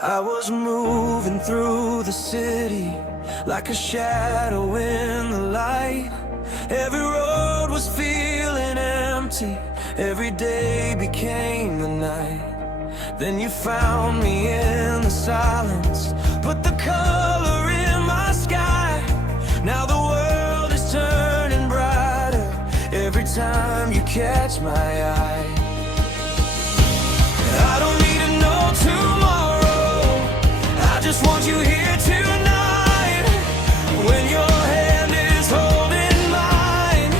I was moving through the city like a shadow in the light. Every road was feeling empty, every day became the night. Then you found me in the silence, put the color in my sky. Now the world is turning brighter every time you catch my eye. I don't need to know tomorrow, I just want you here tonight. When your hand is holding mine,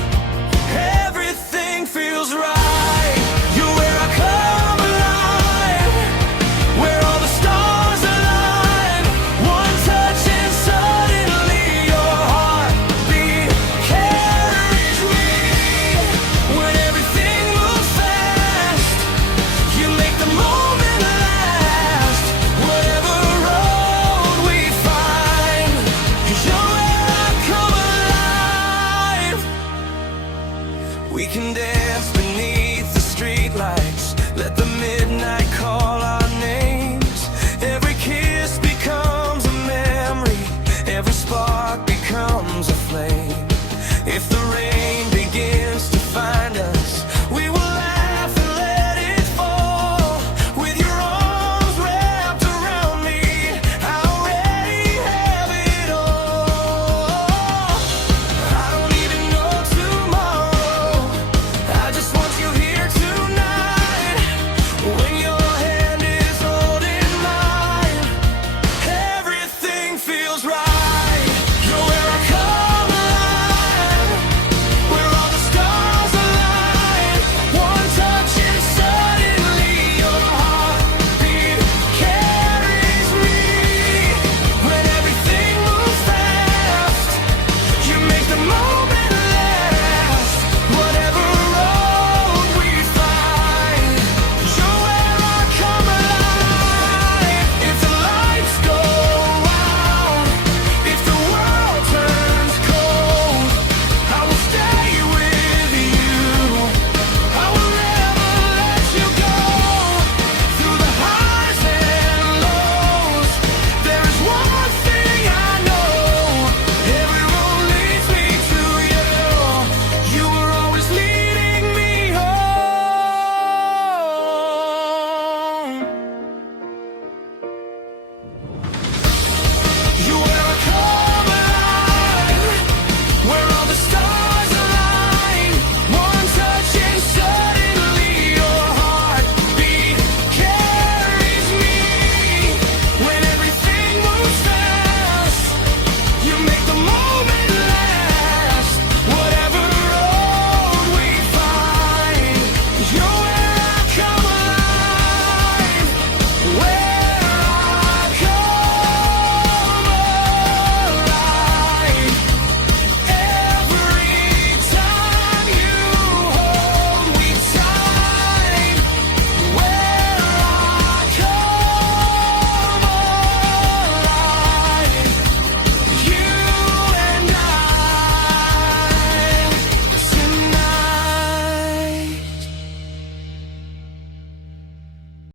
everything feels right. You're where I come alive, where all the stars align. One touch and suddenly your heartbeat carries me. When everything moves fast, you make the moment last. Whatever road we find, you're where I come alive. We can dance beneath the streetlights, let the midnight call out